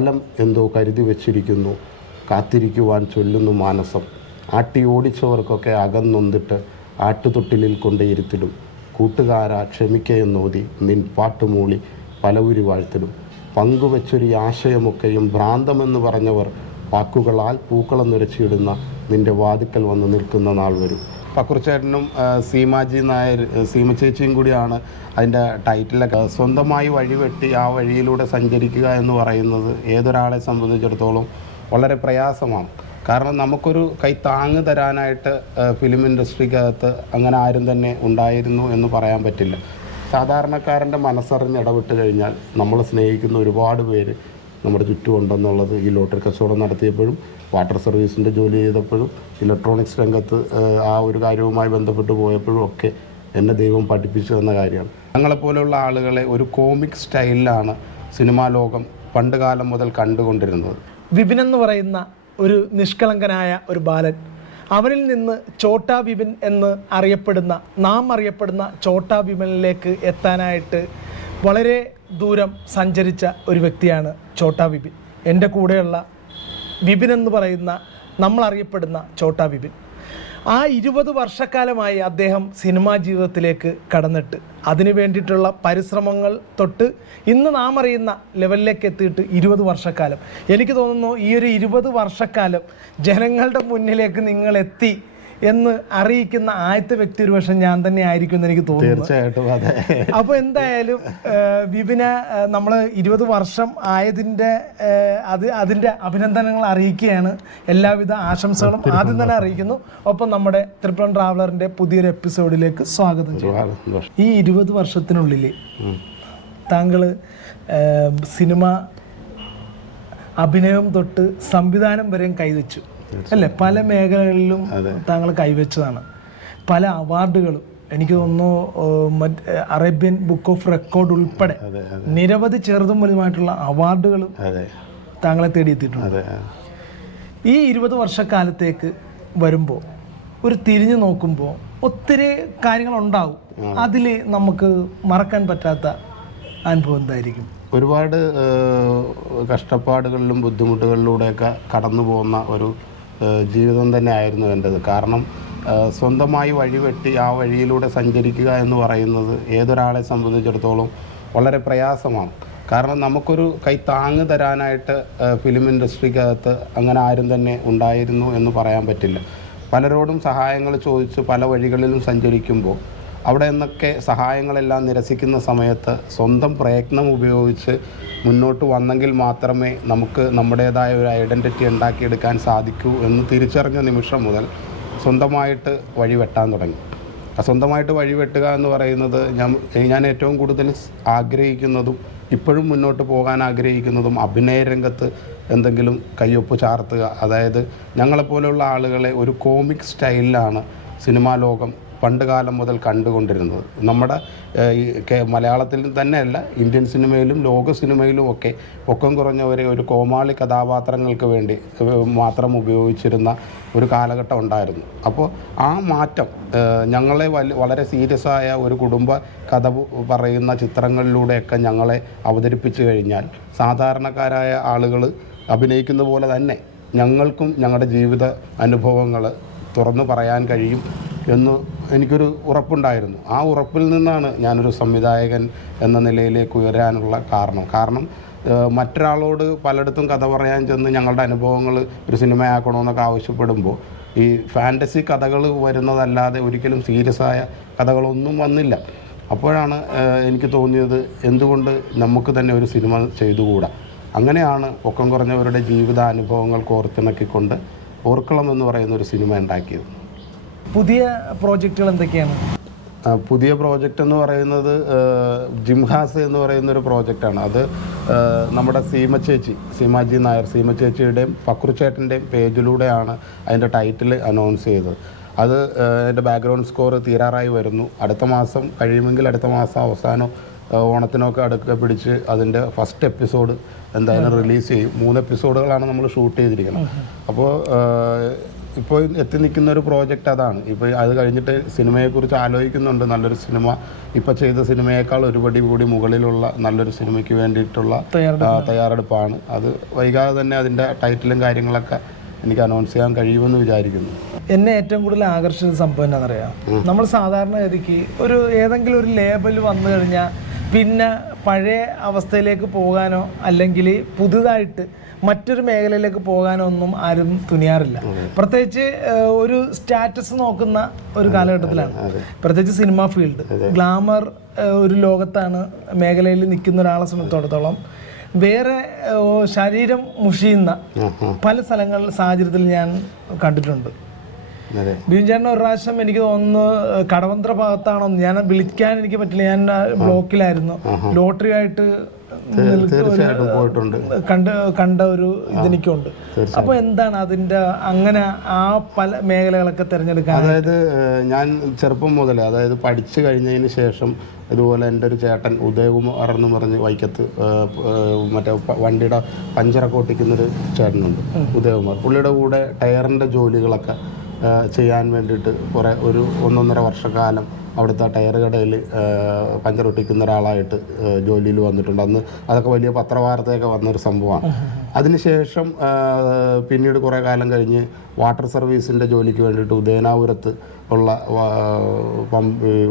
കാലം എന്തോ കരുതി വച്ചിരിക്കുന്നു, കാത്തിരിക്കുവാൻ ചൊല്ലുന്നു മാനസം. ആട്ടി ഓടിച്ചവർക്കൊക്കെ അകന്നൊന്നിട്ട് ആട്ടുതൊട്ടിലിൽ കൊണ്ടേയിരുത്തിടും. കൂട്ടുകാരാ ക്ഷമിക്കയെന്നോതി നിൻ പാട്ടുമൂളി പലവുരി വാഴ്ത്തിടും. പങ്കുവച്ചൊരു ആശയമൊക്കെയും ഭ്രാന്തമെന്ന് പറഞ്ഞവർ വാക്കുകളാൽ പൂക്കളം നിറച്ചിടുന്ന നിൻ്റെ വാതിക്കൽ വന്ന് നിൽക്കുന്ന നാൾ വരും. പക്കുറിച്ചേട്ടനും സീമാജി നായർ, സീമ ചേച്ചിയും കൂടിയാണ് അതിൻ്റെ ടൈറ്റിലൊക്കെ. സ്വന്തമായി വഴിവെട്ടി ആ വഴിയിലൂടെ സഞ്ചരിക്കുക എന്ന് പറയുന്നത് ഏതൊരാളെ സംബന്ധിച്ചിടത്തോളം വളരെ പ്രയാസമാണ്. കാരണം നമുക്കൊരു കൈ താങ്ങ് തരാനായിട്ട് ഫിലിം ഇൻഡസ്ട്രിക്കകത്ത് അങ്ങനെ ആരും തന്നെ ഉണ്ടായിരുന്നു എന്ന് പറയാൻ പറ്റില്ല. സാധാരണക്കാരൻ്റെ മനസ്സറിഞ്ഞ് ഇടപെട്ട് കഴിഞ്ഞാൽ നമ്മൾ സ്നേഹിക്കുന്ന ഒരുപാട് പേര് നമ്മുടെ ചുറ്റുമുണ്ടെന്നുള്ളത് ഈ ലോട്ടറി കച്ചവടം നടത്തിയപ്പോഴും വാട്ടർ സർവീസിൻ്റെ ജോലി ചെയ്തപ്പോഴും ഇലക്ട്രോണിക്സ് രംഗത്ത് ആ ഒരു കാര്യവുമായി ബന്ധപ്പെട്ട് പോയപ്പോഴും ഒക്കെ എന്നെ ദൈവം പഠിപ്പിച്ചു തന്ന കാര്യമാണ്. ഞങ്ങളെപ്പോലെയുള്ള ആളുകളെ ഒരു കോമിക് സ്റ്റൈലിലാണ് സിനിമാ ലോകം പണ്ട് കാലം മുതൽ കണ്ടുകൊണ്ടിരുന്നത്. വിപിൻ എന്ന് പറയുന്ന ഒരു നിഷ്കളങ്കനായ ഒരു ബാലൻ, അവനിൽ നിന്ന് ചോട്ടാ വിപിൻ എന്ന് നാം അറിയപ്പെടുന്ന ചോട്ടാ വിപിനിലേക്ക് എത്താനായിട്ട് വളരെ ദൂരം സഞ്ചരിച്ച ഒരു വ്യക്തിയാണ് ചോട്ടാ വിപിൻ. എൻ്റെ കൂടെയുള്ള വിപിൻ എന്ന് പറയുന്ന നമ്മളറിയപ്പെടുന്ന ചോട്ടാ വിപിൻ. ആ 20 വർഷക്കാലമായി അദ്ദേഹം സിനിമാ ജീവിതത്തിലേക്ക് കടന്നിട്ട് അതിനു വേണ്ടിയിട്ടുള്ള പരിശ്രമങ്ങൾ തൊട്ട് ഇന്ന് നാം അറിയുന്ന ലെവലിലേക്ക് എത്തിയിട്ട് 20 വർഷക്കാലം. എനിക്ക് തോന്നുന്നു ഈ ഒരു 20 വർഷക്കാലം ജനങ്ങളുടെ മുന്നിലേക്ക് നിങ്ങൾ എത്തി എന്ന് അറിയിക്കുന്ന ആദ്യത്തെ വ്യക്തി ഒരു പക്ഷേ ഞാൻ തന്നെ ആയിരിക്കും എന്ന് എനിക്ക് തോന്നുന്നു. തീർച്ചയായിട്ടും അതെ. അപ്പോൾ എന്തായാലും വിപിന് നമ്മൾ 20 വർഷം ആയതിൻ്റെ അതിൻ്റെ അഭിനന്ദനങ്ങൾ അറിയിക്കുകയാണ്. എല്ലാവിധ ആശംസകളും ആദ്യം തന്നെ അറിയിക്കുന്നു. ഒപ്പം നമ്മുടെ ട്രിപ്പിൾ ട്രാവലറിൻ്റെ പുതിയൊരു എപ്പിസോഡിലേക്ക് സ്വാഗതം ചെയ്യുന്നു. ഈ 20 വർഷത്തിനുള്ളിൽ താങ്കൾ സിനിമ അഭിനയം തൊട്ട് സംവിധാനം വരെയും കൈവച്ചു അല്ലേ? പല മേഖലകളിലും താങ്കൾ കൈവച്ചതാണ്. പല അവാർഡുകളും എനിക്ക് തോന്നുന്നു അറേബ്യൻ ബുക്ക് ഓഫ് റെക്കോർഡ് ഉൾപ്പെടെ നിരവധി ചെറുതും വലുതുമായിട്ടുള്ള അവാർഡുകളും താങ്കളെ തേടിയെത്തിയിട്ടുണ്ട്. ഈ 20 വർഷക്കാലത്തേക്ക് വരുമ്പോൾ ഒരു തിരിഞ്ഞു നോക്കുമ്പോൾ ഒത്തിരി കാര്യങ്ങളുണ്ടാവും. അതിൽ നമുക്ക് മറക്കാൻ പറ്റാത്ത അനുഭവം എന്തായിരിക്കും? ഒരുപാട് കഷ്ടപ്പാടുകളിലും ബുദ്ധിമുട്ടുകളിലൂടെയൊക്കെ കടന്നു പോകുന്ന ഒരു ജീവിതം തന്നെ ആയിരുന്നു എൻ്റേത്. കാരണം സ്വന്തമായി വഴിവെട്ടി ആ വഴിയിലൂടെ സഞ്ചരിക്കുക എന്ന് പറയുന്നത് ഏതൊരാളെ സംബന്ധിച്ചിടത്തോളം വളരെ പ്രയാസമാണ്. കാരണം നമുക്കൊരു കൈ താങ്ങ് തരാനായിട്ട് ഫിലിം ഇൻഡസ്ട്രിക്കകത്ത് അങ്ങനെ ആരും തന്നെ ഉണ്ടായിരുന്നു എന്ന് പറയാൻ പറ്റില്ല. പലരോടും സഹായങ്ങൾ ചോദിച്ച് പല വഴികളിലും സഞ്ചരിക്കുമ്പോൾ അവിടെ നിന്നൊക്കെ സഹായങ്ങളെല്ലാം നിരസിക്കുന്ന സമയത്ത് സ്വന്തം പ്രയത്നം ഉപയോഗിച്ച് മുന്നോട്ട് വന്നെങ്കിൽ മാത്രമേ നമുക്ക് നമ്മുടേതായ ഒരു ഐഡൻറ്റിറ്റി ഉണ്ടാക്കിയെടുക്കാൻ സാധിക്കൂ എന്ന് തിരിച്ചറിഞ്ഞ നിമിഷം മുതൽ സ്വന്തമായിട്ട് വഴിവെട്ടാൻ തുടങ്ങി. സ്വന്തമായിട്ട് വഴിവെട്ടുക എന്ന് പറയുന്നത് ഞാൻ ഏറ്റവും കൂടുതൽ ആഗ്രഹിക്കുന്നതും ഇപ്പോഴും മുന്നോട്ട് പോകാൻ ആഗ്രഹിക്കുന്നതും അഭിനയ രംഗത്ത് എന്തെങ്കിലും കയ്യൊപ്പ് ചാർത്തുക. അതായത് ഞങ്ങളെപ്പോലെയുള്ള ആളുകളെ ഒരു കോമിക് സ്റ്റൈലിലാണ് സിനിമാ ലോകം പണ്ട് കാലം മുതൽ കണ്ടുകൊണ്ടിരുന്നത്. നമ്മുടെ മലയാളത്തിൽ തന്നെയല്ല, ഇന്ത്യൻ സിനിമയിലും ലോക സിനിമയിലും ഒക്കെ പൊക്കം കുറഞ്ഞവരെ ഒരു കോമാളി കഥാപാത്രങ്ങൾക്ക് വേണ്ടി മാത്രം ഉപയോഗിച്ചിരുന്ന ഒരു കാലഘട്ടം ഉണ്ടായിരുന്നു. അപ്പോൾ ആ മാറ്റം ഞങ്ങളെ വളരെ സീരിയസ് ആയ ഒരു കുടുംബ കഥ പറയുന്ന ചിത്രങ്ങളിലൂടെയൊക്കെ ഞങ്ങളെ അവതരിപ്പിച്ചു കഴിഞ്ഞാൽ സാധാരണക്കാരായ ആളുകൾ അഭിനയിക്കുന്ന പോലെ തന്നെ ഞങ്ങൾക്കും ഞങ്ങളുടെ ജീവിത അനുഭവങ്ങൾ തുറന്നു പറയാൻ കഴിയും എന്ന് എനിക്കൊരു ഉറപ്പുണ്ടായിരുന്നു. ആ ഉറപ്പിൽ നിന്നാണ് ഞാനൊരു സംവിധായകൻ എന്ന നിലയിലേക്ക് ഉയരാനുള്ള കാരണം മറ്റൊരാളോട് പലയിടത്തും കഥ പറയാൻ ചെന്ന് ഞങ്ങളുടെ അനുഭവങ്ങൾ ഒരു സിനിമയാക്കണമെന്നൊക്കെ ആവശ്യപ്പെടുമ്പോൾ ഈ ഫാൻറ്റസി കഥകൾ വരുന്നതല്ലാതെ ഒരിക്കലും സീരിയസ് ആയ കഥകളൊന്നും വന്നില്ല. അപ്പോഴാണ് എനിക്ക് തോന്നിയത് എന്തുകൊണ്ട് നമുക്ക് തന്നെ ഒരു സിനിമ ചെയ്തുകൂടാ. അങ്ങനെയാണ് പൊക്കം കുറഞ്ഞവരുടെ ജീവിതാനുഭവങ്ങൾ കോർത്തിണക്കിക്കൊണ്ട് ഓർക്കളം എന്ന് പറയുന്ന ഒരു സിനിമ ഉണ്ടാക്കിയത്. പുതിയ പ്രോജക്റ്റുകൾ എന്തൊക്കെയാണ്? പുതിയ പ്രോജക്റ്റ് എന്ന് പറയുന്നത് ജിംഹാസ് എന്ന് പറയുന്നൊരു പ്രോജക്റ്റാണ്. അത് നമ്മുടെ സീമാജി നായർ, സീമ ചേച്ചിയുടെയും പക്കുറിച്ചേട്ടൻ്റെയും പേജിലൂടെയാണ് അതിൻ്റെ ടൈറ്റിൽ അനൗൺസ് ചെയ്തത്. അത് അതിൻ്റെ ബാക്ക്ഗ്രൗണ്ട് സ്കോർ തീരാറായി വരുന്നു. അടുത്ത മാസം കഴിയുമെങ്കിൽ അടുത്ത മാസം അവസാനം ഓണത്തിനൊക്കെ അടുക്ക പിടിച്ച് അതിൻ്റെ ഫസ്റ്റ് എപ്പിസോഡ് എന്തായാലും റിലീസ് ചെയ്യും. 3 എപ്പിസോഡുകളാണ് നമ്മൾ ഷൂട്ട് ചെയ്തിരിക്കുന്നത്. അപ്പോൾ ഇപ്പോൾ എത്തി നിൽക്കുന്ന ഒരു പ്രോജക്റ്റ് അതാണ്. ഇപ്പോൾ അത് കഴിഞ്ഞിട്ട് സിനിമയെക്കുറിച്ച് ആലോചിക്കുന്നുണ്ട്. നല്ലൊരു സിനിമ, ഇപ്പോൾ ചെയ്ത സിനിമയേക്കാൾ ഒരുപടി കൂടി മുകളിലുള്ള നല്ലൊരു സിനിമയ്ക്ക് വേണ്ടിയിട്ടുള്ള തയ്യാറെടുപ്പാണ്. അത് വൈകാതെ തന്നെ അതിൻ്റെ ടൈറ്റിലും കാര്യങ്ങളൊക്കെ എനിക്ക് അനൗൺസ് ചെയ്യാൻ കഴിയുമെന്ന് വിചാരിക്കുന്നു. എന്നെ ഏറ്റവും കൂടുതൽ ആകർഷിച്ച സംഭവം എന്താണെന്നറിയാം, നമ്മൾ സാധാരണഗതിക്ക് ഏതെങ്കിലും ഒരു ലേബൽ വന്നു കഴിഞ്ഞാൽ പിന്നെ പഴയ അവസ്ഥയിലേക്ക് പോകാനോ അല്ലെങ്കിൽ പുതുതായിട്ട് മറ്റൊരു മേഖലയിലേക്ക് പോകാനോ ഒന്നും ആരും തുനിയാറില്ല. പ്രത്യേകിച്ച് ഒരു സ്റ്റാറ്റസ് നോക്കുന്ന ഒരു കാലഘട്ടത്തിലാണ്, പ്രത്യേകിച്ച് സിനിമ ഫീൽഡ്. ഗ്ലാമർ ഒരു ലോകത്താണ് മേഖലയിൽ നിൽക്കുന്ന ഒരാളെ സംബന്ധിച്ചിടത്തോളം വേറെ ശരീരം മുഷിയുന്ന പല സാഹചര്യത്തിൽ ഞാൻ കണ്ടിട്ടുണ്ട്. ബിജു ചേട്ടൻ ഒരു പ്രാവശ്യം എനിക്ക് തോന്നുന്നു കടവന്ത്ര ഭാഗത്താണോ, ഞാൻ വിളിക്കാൻ എനിക്ക് പറ്റില്ല, ഞാൻ ബ്ലോക്കിലായിരുന്നു. ലോട്ടറി ആയിട്ട് കണ്ട ഒരു ഇതെനിക്കുണ്ട്. അപ്പോൾ എന്താണ് അതിൻ്റെ അങ്ങനെ ആ പല മേഖലകളൊക്കെ തിരഞ്ഞെടുക്കാൻ? അതായത് ഞാൻ ചെറുപ്പം മുതൽ, അതായത് പഠിച്ചു കഴിഞ്ഞതിന് ശേഷം ഇതുപോലെ എൻ്റെ ഒരു ചേട്ടൻ ഉദയകുമാർ എന്ന് പറഞ്ഞ് വൈക്കത്ത് മറ്റേ വണ്ടിയുടെ പഞ്ചറൊക്കെ ഒട്ടിക്കുന്നൊരു ചേട്ടനുണ്ട്, ഉദയകുമാർ. പുള്ളിയുടെ കൂടെ ടയറിൻ്റെ ജോലികളൊക്കെ ചെയ്യാൻ വേണ്ടിയിട്ട് ഒരു 1.5 വർഷക്കാലം അവിടുത്തെ ടയർ കടയിൽ പഞ്ചർ ഒട്ടിക്കുന്ന ഒരാളായിട്ട് ജോലിയിൽ വന്നിട്ടുണ്ട്. അന്ന് അതൊക്കെ വലിയ പത്രവാർത്തയൊക്കെ വന്നൊരു സംഭവമാണ്. അതിനുശേഷം പിന്നീട് കുറേ കാലം കഴിഞ്ഞ് വാട്ടർ സർവീസിൻ്റെ ജോലിക്ക് വേണ്ടിയിട്ട് ഉദയനാപുരത്ത് ഉള്ള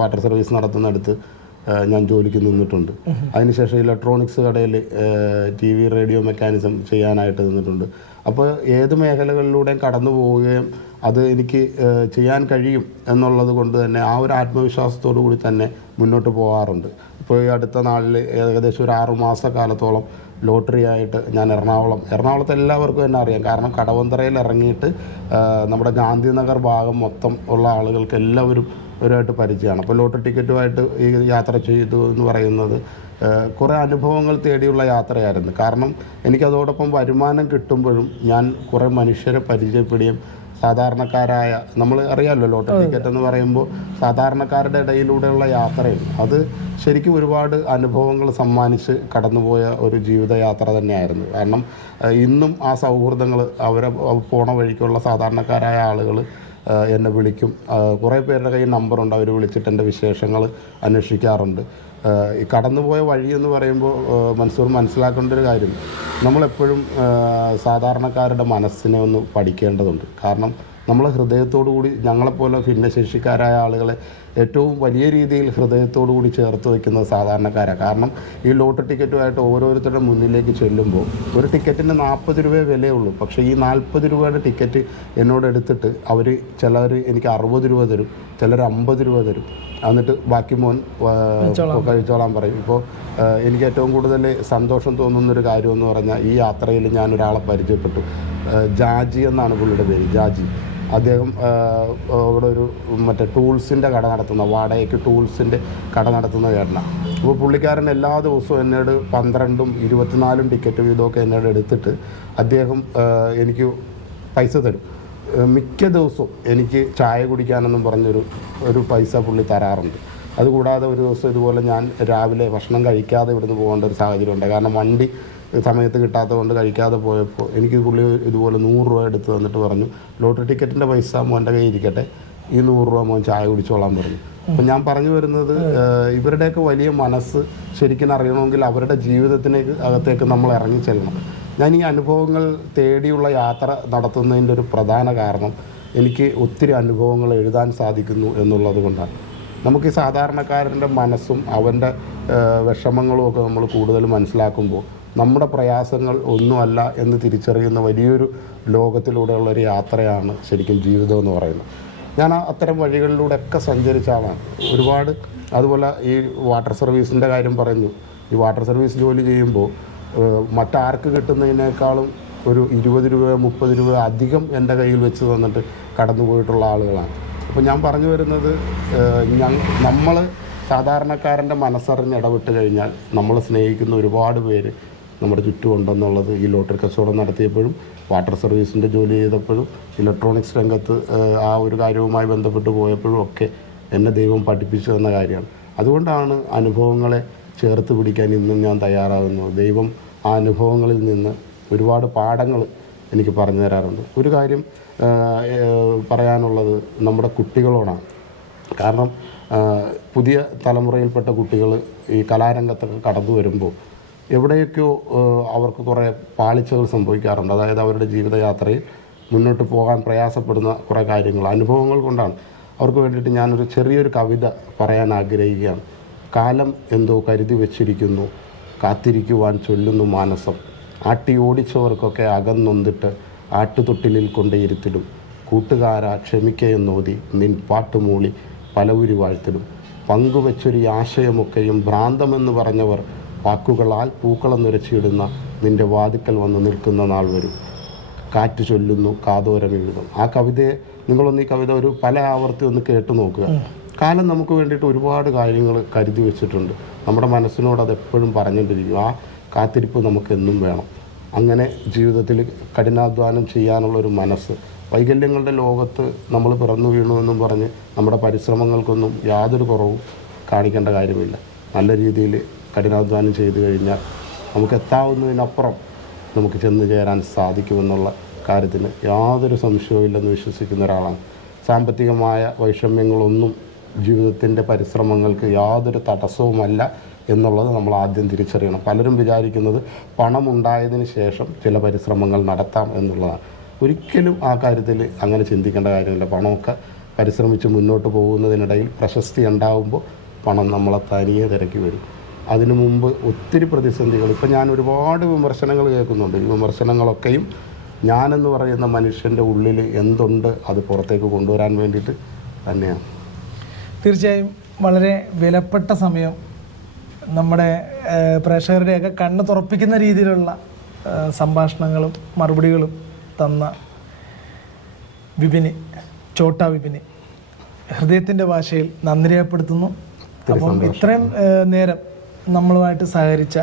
വാട്ടർ സർവീസ് നടത്തുന്നിടത്ത് ഞാൻ ജോലിക്ക് നിന്നിട്ടുണ്ട്. അതിനുശേഷം ഇലക്ട്രോണിക്സ് കടയിൽ TV റേഡിയോ മെക്കാനിസം ചെയ്യാനായിട്ട് നിന്നിട്ടുണ്ട്. അപ്പോൾ ഏത് മേഖലകളിലൂടെയും കടന്നു പോവുകയും അത് എനിക്ക് ചെയ്യാൻ കഴിയും എന്നുള്ളത് കൊണ്ട് തന്നെ ആ ഒരു ആത്മവിശ്വാസത്തോടു കൂടി തന്നെ മുന്നോട്ട് പോകാറുണ്ട്. ഇപ്പോൾ ഈ അടുത്ത നാളിൽ ഏകദേശം ഒരു 6 മാസക്കാലത്തോളം ലോട്ടറി ആയിട്ട് ഞാൻ എറണാകുളത്ത് എല്ലാവർക്കും തന്നെ അറിയാം. കാരണം കടവന്ത്രയിൽ ഇറങ്ങിയിട്ട് നമ്മുടെ ഗാന്ധിനഗർ ഭാഗം മൊത്തം ഉള്ള ആളുകൾക്ക് എല്ലാവരും ഒരുമായിട്ട് പരിചയമാണ്. അപ്പോൾ ലോട്ടറി ടിക്കറ്റുമായിട്ട് ഈ യാത്ര ചെയ്തു എന്ന് പറയുന്നത് കുറേ അനുഭവങ്ങൾ തേടിയുള്ള യാത്രയായിരുന്നു. കാരണം എനിക്കതോടൊപ്പം വരുമാനം കിട്ടുമ്പോഴും ഞാൻ കുറേ മനുഷ്യരെ പരിചയപ്പെടുകയും സാധാരണക്കാരായ, നമ്മൾ അറിയാമല്ലോ ലോട്ടറി ടിക്കറ്റ് എന്ന് പറയുമ്പോൾ സാധാരണക്കാരുടെ ഇടയിലൂടെയുള്ള യാത്രയും അത് ശരിക്കും ഒരുപാട് അനുഭവങ്ങൾ സമ്മാനിച്ച് കടന്നുപോയ ഒരു ജീവിതയാത്ര തന്നെയായിരുന്നു. കാരണം ഇന്നും ആ സൗഹൃദങ്ങൾ, അവരെ പോണ വഴിക്കുള്ള സാധാരണക്കാരായ ആളുകൾ എന്നെ വിളിക്കും. കുറേ പേരുടെ കയ്യിൽ നമ്പറുണ്ട്, അവർ വിളിച്ചിട്ട് എൻ്റെ വിശേഷങ്ങൾ അന്വേഷിക്കാറുണ്ട്. ഈ കടന്നുപോയ വഴി എന്ന് പറയുമ്പോൾ മൻസൂർ മനസ്സിലാക്കേണ്ട ഒരു കാര്യം, നമ്മളെപ്പോഴും സാധാരണക്കാരുടെ മനസ്സിനെ ഒന്ന് പഠിക്കേണ്ടതുണ്ട്. കാരണം നമ്മൾ ഹൃദയത്തോടു കൂടി, ഞങ്ങളെപ്പോലെ ഭിന്നശേഷിക്കാരായ ആളുകളെ ഏറ്റവും വലിയ രീതിയിൽ ഹൃദയത്തോടു കൂടി ചേർത്ത് വയ്ക്കുന്നത് സാധാരണക്കാരാണ്. കാരണം ഈ ലോട്ടറി ടിക്കറ്റുമായിട്ട് ഓരോരുത്തരുടെ മുന്നിലേക്ക് ചെല്ലുമ്പോൾ ഒരു ടിക്കറ്റിന് 40 രൂപയെ വിലയുള്ളൂ. പക്ഷേ ഈ 40 രൂപയുടെ ടിക്കറ്റ് എന്നോട് എടുത്തിട്ട് ചിലർ എനിക്ക് 60 രൂപ തരും, ചിലർ 50 രൂപ തരും. എന്നിട്ട് ബാക്കി മോൻ കഴിച്ചോളാൻ പറയും. ഇപ്പോൾ എനിക്ക് ഏറ്റവും കൂടുതൽ സന്തോഷം തോന്നുന്നൊരു കാര്യമെന്ന് പറഞ്ഞാൽ ഈ യാത്രയിൽ ഞാനൊരാളെ പരിചയപ്പെട്ടു. ജാജി എന്നാണ് പുള്ളിയുടെ പേര്, ജാജി. അദ്ദേഹം ഇവിടെ ഒരു മറ്റേ ടൂൾസിൻ്റെ കട നടത്തുന്ന, വാടകയ്ക്ക് ടൂൾസിൻ്റെ കട നടത്തുന്ന ചേട്ടനാണ്. അപ്പോൾ പുള്ളിക്കാരൻ എല്ലാ ദിവസവും എന്നോട് 12ഉം 24ഉം ടിക്കറ്റ് വീതമൊക്കെ എന്നോട് എടുത്തിട്ട് അദ്ദേഹം എനിക്ക് പൈസ തരും. മിക്ക ദിവസവും എനിക്ക് ചായ കുടിക്കാനെന്നും പറഞ്ഞൊരു പൈസ പുള്ളി തരാറുണ്ട്. അതുകൂടാതെ ഒരു ദിവസം ഇതുപോലെ ഞാൻ രാവിലെ ഭക്ഷണം കഴിക്കാതെ ഇവിടുന്ന് പോകേണ്ട ഒരു സാഹചര്യം ഉണ്ട്. കാരണം വണ്ടി സമയത്ത് കിട്ടാത്തത് കൊണ്ട് കഴിക്കാതെ പോയപ്പോൾ എനിക്ക് പുള്ളി ഇതുപോലെ 100 രൂപ എടുത്ത് തന്നിട്ട് പറഞ്ഞു, ലോട്ടറി ടിക്കറ്റിൻ്റെ പൈസ മോൻ്റെ കയ്യിൽ ഇരിക്കട്ടെ, ഈ 100 രൂപ മോൻ ചായ കുടിച്ചോളാൻ പറഞ്ഞു. അപ്പം ഞാൻ പറഞ്ഞു വരുന്നത്, ഇവരുടെയൊക്കെ വലിയ മനസ്സ് ശരിക്കും അറിയണമെങ്കിൽ അവരുടെ അകത്തേക്ക് നമ്മൾ ഇറങ്ങി ചെല്ലണം. ഞാൻ ഈ അനുഭവങ്ങൾ തേടിയുള്ള യാത്ര നടത്തുന്നതിൻ്റെ ഒരു പ്രധാന കാരണം എനിക്ക് ഒത്തിരി അനുഭവങ്ങൾ എഴുതാൻ സാധിക്കുന്നു എന്നുള്ളത് കൊണ്ടാണ്. നമുക്ക് ഈ സാധാരണക്കാരൻ്റെ മനസ്സും അവൻ്റെ വിഷമങ്ങളും ഒക്കെ നമ്മൾ കൂടുതൽ മനസ്സിലാക്കുമ്പോൾ നമ്മുടെ പ്രയാസങ്ങൾ ഒന്നുമല്ല എന്ന് തിരിച്ചറിയുന്ന വലിയൊരു ലോകത്തിലൂടെയുള്ളൊരു യാത്രയാണ് ശരിക്കും ജീവിതം എന്ന് പറയുന്നത്. ഞാൻ അത്തരം വഴികളിലൂടെയൊക്കെ സഞ്ചരിച്ച ആളാണ് ഒരുപാട്. അതുപോലെ ഈ വാട്ടർ സർവീസിൻ്റെ കാര്യം പറയുന്നു. ഈ വാട്ടർ സർവീസ് ജോലി ചെയ്യുമ്പോൾ മറ്റാർക്ക് കിട്ടുന്നതിനേക്കാളും ഒരു 20 രൂപ 30 രൂപ അധികം എൻ്റെ കയ്യിൽ വെച്ച് തന്നിട്ട് കടന്നു പോയിട്ടുള്ള ആളുകളാണ്. അപ്പോൾ ഞാൻ പറഞ്ഞു വരുന്നത്, നമ്മൾ സാധാരണക്കാരൻ്റെ മനസ്സറിഞ്ഞ് ഇടപെട്ട് കഴിഞ്ഞാൽ നമ്മൾ സ്നേഹിക്കുന്ന ഒരുപാട് പേര് നമ്മുടെ ചുറ്റുമുണ്ടെന്നുള്ളത് ഈ ലോട്ടറി കച്ചവടം നടത്തിയപ്പോഴും വാട്ടർ സർവീസിൻ്റെ ജോലി ചെയ്തപ്പോഴും ഇലക്ട്രോണിക്സ് രംഗത്ത് ആ ഒരു കാര്യവുമായി ബന്ധപ്പെട്ട് പോയപ്പോഴും ഒക്കെ എന്നെ ദൈവം പഠിപ്പിച്ചു തന്ന കാര്യമാണ്. അതുകൊണ്ടാണ് അനുഭവങ്ങളെ ചേർത്ത് പിടിക്കാൻ ഇന്നും ഞാൻ തയ്യാറാകുന്നത്. ദൈവം ആ അനുഭവങ്ങളിൽ നിന്ന് ഒരുപാട് പാഠങ്ങൾ എനിക്ക് പറഞ്ഞു തരാറുണ്ട്. ഒരു കാര്യം പറയാനുള്ളത് നമ്മുടെ കുട്ടികളോടാണ്. കാരണം പുതിയ തലമുറയിൽപ്പെട്ട കുട്ടികൾ ഈ കലാരംഗത്തൊക്കെ കടന്നു വരുമ്പോൾ എവിടെയൊക്കെയോ അവർക്ക് കുറേ പാളിച്ചകൾ സംഭവിക്കാറുണ്ട്. അതായത് അവരുടെ ജീവിതയാത്രയിൽ മുന്നോട്ട് പോകാൻ പ്രയാസപ്പെടുന്ന കുറേ കാര്യങ്ങൾ, അനുഭവങ്ങൾ കൊണ്ടാണ്. അവർക്ക് വേണ്ടിയിട്ട് ഞാനൊരു ചെറിയൊരു കവിത പറയാൻ ആഗ്രഹിക്കുകയാണ്. കാലം എന്തോ കരുതി വച്ചിരിക്കുന്നു, കാത്തിരിക്കുവാൻ ചൊല്ലുന്നു മാനസം. ആട്ടി ഓടിച്ചവർക്കൊക്കെ അകന്നൊന്നിട്ട് ആട്ടുതൊട്ടിലിൽ കൊണ്ടേയിരുത്തിടും. കൂട്ടുകാരാ ക്ഷമിക്കയെന്നോതി നിൻ പാട്ടുമൂളി പലവുരി വാഴ്ത്തിടും. പങ്കുവച്ചൊരു ആശയമൊക്കെയും ഭ്രാന്തമെന്ന് പറഞ്ഞവർ വാക്കുകളാൽ പൂക്കളം നിറച്ചിടുന്ന നിൻ്റെ വാതിക്കൽ വന്ന് നിൽക്കുന്ന നാൾ വരും. കാറ്റ് ചൊല്ലുന്നു കാതോരം എഴുതും. ആ കവിതയെ നിങ്ങളൊന്ന് ഈ കവിത ഒരു പല ആവർത്തി ഒന്ന് കേട്ടു നോക്കുക. കാലം നമുക്ക് വേണ്ടിയിട്ട് ഒരുപാട് കാര്യങ്ങൾ കരുതി വെച്ചിട്ടുണ്ട്. നമ്മുടെ മനസ്സിനോട് അതെപ്പോഴും പറഞ്ഞുകൊണ്ടിരിക്കും. ആ കാത്തിരിപ്പ് നമുക്ക് എന്നും വേണം. അങ്ങനെ ജീവിതത്തിൽ കഠിനാധ്വാനം ചെയ്യാനുള്ളൊരു മനസ്സ്. വൈകല്യങ്ങളുടെ ലോകത്ത് നമ്മൾ പിറന്നു വീണുവെന്നും പറഞ്ഞ് നമ്മുടെ പരിശ്രമങ്ങൾക്കൊന്നും യാതൊരു കുറവും കാണിക്കേണ്ട കാര്യമില്ല. നല്ല രീതിയിൽ കഠിനാധ്വാനം ചെയ്തു കഴിഞ്ഞാൽ നമുക്ക് എത്താവുന്നതിനപ്പുറം നമുക്ക് ചെന്ന് ചേരാൻ സാധിക്കുമെന്നുള്ള കാര്യത്തിന് യാതൊരു സംശയവും ഇല്ലെന്ന് വിശ്വസിക്കുന്ന ഒരാളാണ്. സാമ്പത്തികമായ വൈഷമ്യങ്ങളൊന്നും ജീവിതത്തിൻ്റെ പരിശ്രമങ്ങൾക്ക് യാതൊരു തടസ്സവുമല്ല എന്നുള്ളത് നമ്മൾ ആദ്യം തിരിച്ചറിയണം. പലരും വിചാരിക്കുന്നത് പണമുണ്ടായതിന് ശേഷം ചില പരിശ്രമങ്ങൾ നടത്താം എന്നുള്ളതാണ്. ഒരിക്കലും ആ കാര്യത്തിൽ അങ്ങനെ ചിന്തിക്കേണ്ട കാര്യമില്ല. പണമൊക്കെ പരിശ്രമിച്ച് മുന്നോട്ട് പോകുന്നതിനിടയിൽ പ്രശസ്തി ഉണ്ടാകുമ്പോൾ പണം നമ്മളെ തനിയെ തിരക്കി വരും. അതിനു മുമ്പ് ഒത്തിരി പ്രതിസന്ധികൾ, ഇപ്പം ഞാൻ ഒരുപാട് വിമർശനങ്ങൾ കേൾക്കുന്നുണ്ട്. ഈ വിമർശനങ്ങളൊക്കെയും ഞാനെന്ന് പറയുന്ന മനുഷ്യൻ്റെ ഉള്ളിൽ എന്തുണ്ട് അത് പുറത്തേക്ക് കൊണ്ടുവരാൻ വേണ്ടിയിട്ട് തന്നെയാണ്. തീർച്ചയായും വളരെ വിലപ്പെട്ട സമയം നമ്മുടെ പ്രേക്ഷകരുടെയൊക്കെ കണ്ണ് തുറപ്പിക്കുന്ന രീതിയിലുള്ള സംഭാഷണങ്ങളും മറുപടികളും തന്ന വിപിന്, ചോട്ടാ വിപിന്, ഹൃദയത്തിൻ്റെ ഭാഷയിൽ നന്ദി രേഖപ്പെടുത്തുന്നു. അപ്പം ഇത്രയും നേരം നമ്മളുമായിട്ട് സഹകരിച്ച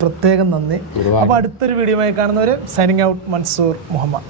പ്രത്യേകം നന്ദി. അപ്പോൾ അടുത്തൊരു വീഡിയോയുമായി കാണുന്നവർ സൈനിങ് ഔട്ട്, മൻസൂർ മുഹമ്മദ്.